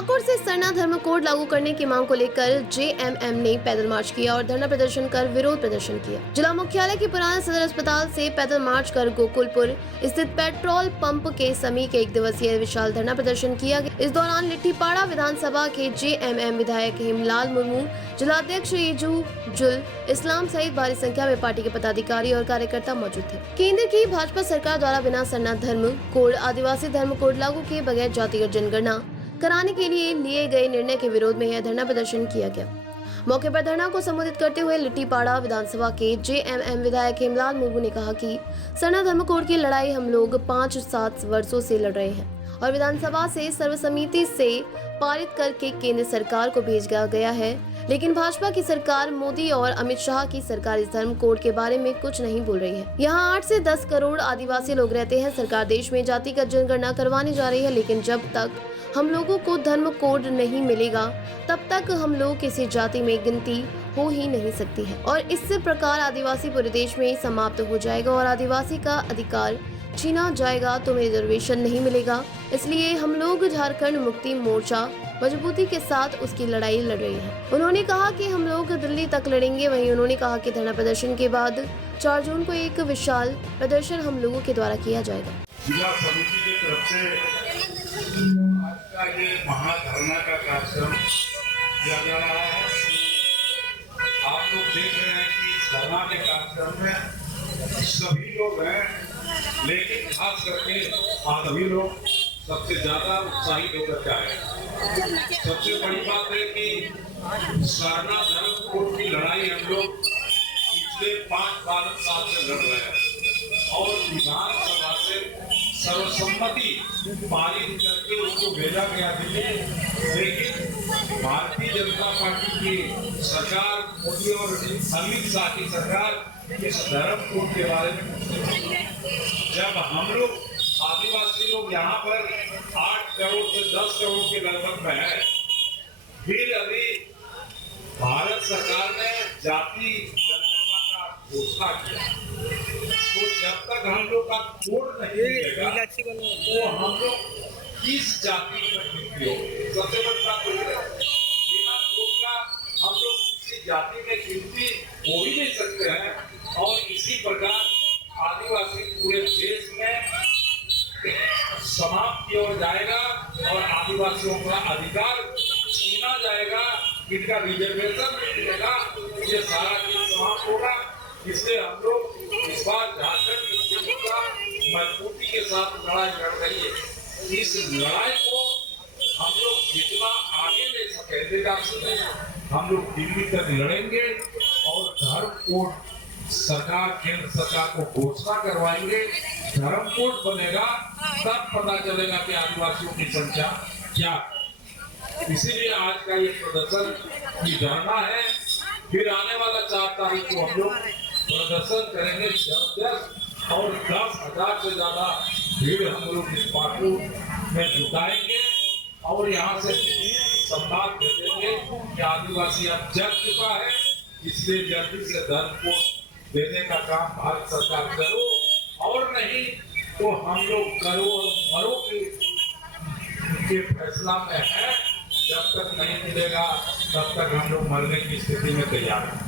पाकुड़ से सरना धर्म कोड लागू करने की मांग को लेकर जेएमएम ने पैदल मार्च किया और धरना प्रदर्शन कर विरोध प्रदर्शन किया। जिला मुख्यालय के पुराने सदर अस्पताल से पैदल मार्च कर गोकुलपुर स्थित पेट्रोल पंप के समीप एक दिवसीय विशाल धरना प्रदर्शन किया गया। इस दौरान लिट्टीपाड़ा विधानसभा के जेएमएम विधायक हेमलाल मुर्मू, जिलाध्यक्ष इजुजुल इस्लाम सहित भारी संख्या में पार्टी के पदाधिकारी और कार्यकर्ता मौजूद थे। केंद्र की भाजपा सरकार द्वारा बिना सरना धर्म कोड आदिवासी धर्म कोड लागू किए बगैर जातिगत जनगणना कराने के लिए गए निर्णय के विरोध में यह धरना प्रदर्शन किया गया। मौके पर धरना को संबोधित करते हुए लिट्टीपाड़ा विधानसभा के जेएमएम विधायक हेमलाल मुर्मू ने कहा कि सरना धर्म कोड की लड़ाई हम लोग 5-7 वर्षों से लड़ रहे हैं और विधानसभा से सर्वसम्मति से पारित करके केंद्र सरकार को भेजा गया है, लेकिन भाजपा की सरकार, मोदी और अमित शाह की सरकार इस धर्म कोड के बारे में कुछ नहीं बोल रही है। यहाँ 8 से 10 करोड़ आदिवासी लोग रहते हैं। सरकार देश में जातिगत जनगणना करवाने जा रही है, लेकिन जब तक हम लोगों को धर्म कोड नहीं मिलेगा तब तक हम लोग किसी जाति में गिनती हो ही नहीं सकती है और इससे प्रकार आदिवासी पूरे देश में समाप्त हो जाएगा और आदिवासी का अधिकार छीना जाएगा तो रिजर्वेशन नहीं मिलेगा। इसलिए हम लोग झारखंड मुक्ति मोर्चा मजबूती के साथ उसकी लड़ाई लड़ रही है। उन्होंने कहा कि हम लोग दिल्ली तक लड़ेंगे। वहीं उन्होंने कहा कि धरना प्रदर्शन के बाद 4 जून को एक विशाल प्रदर्शन हम लोगों के द्वारा किया जाएगा। जिला समिति की तरफ से आज का ये महाधरना का कार्यक्रम किया जा रहा है। आप लोग देख रहे हैं कि इस धरना के कार्यक्रम में सभी लोग हैं, लेकिन खास करके आदमी लोग सबसे ज्यादा उत्साहित होकर के आए। सबसे बड़ी बात है कि सरना धर्म कोड की लड़ाई हम लोग पिछले 5 साल से लड़ रहे हैं और विधानसभा से सर्वसम्मति पारित करके उसको भेजा गया दिल्ली, लेकिन भारतीय जनता पार्टी की सरकार, मोदी और अमित शाह की सरकार इस धर्म कोड के बारे में जब हम लोग आदिवासी लोग यहाँ पर 8 करोड़ से 10 करोड़ के लगभग में है, फिर अभी भारत सरकार ने जाति जनगणना का घोषणा किया, तो जब तक हम लोग का कोड नहीं मिलेगा तो हम लोग किस जाति में गिनती हो। सबसे बड़ी बात तो है बिना कोड का हम लोग किसी जाति में गिनती हो ही नहीं सकते हैं और इसी प्रकार आदिवासी पूरे देश में समाप्त किया जाएगा और आदिवासियों का अधिकार छीना जाएगा, इनका रिजर्वेशन नहीं मिलेगा, ये सारा चीज समाप्त होगा। इसलिए हम लोग इस बार झारखंड मुक्ति मोर्चा मजबूती के साथ लड़ाई लड़ रही है। इस लड़ाई को हम लोग जितना आगे ले सके हम लोग दिल्ली तक लड़ेंगे और धर्म कोड सरकार, केंद्र सरकार को घोषणा करवाएंगे। धर्म कोड बनेगा तब पता चलेगा कि आदिवासियों की संख्या क्या। इसीलिए आज का ये प्रदर्शन की धरना है। फिर आने वाला 4 तारीख को हम लोग प्रदर्शन करेंगे जबरदस्त और 10,000 से ज्यादा भीड़ हम लोग इस पार्टी में जुटाएंगे और यहाँ से संवाद दे देंगे कि आदिवासी अब जग चुका है, इसलिए जल्दी से धर्म को देने का काम भारत सरकार करो और नहीं तो हम लोग करो और मरो के फैसला में है। जब तक नहीं मिलेगा तब तक हम लोग मरने की स्थिति में तैयार हैं।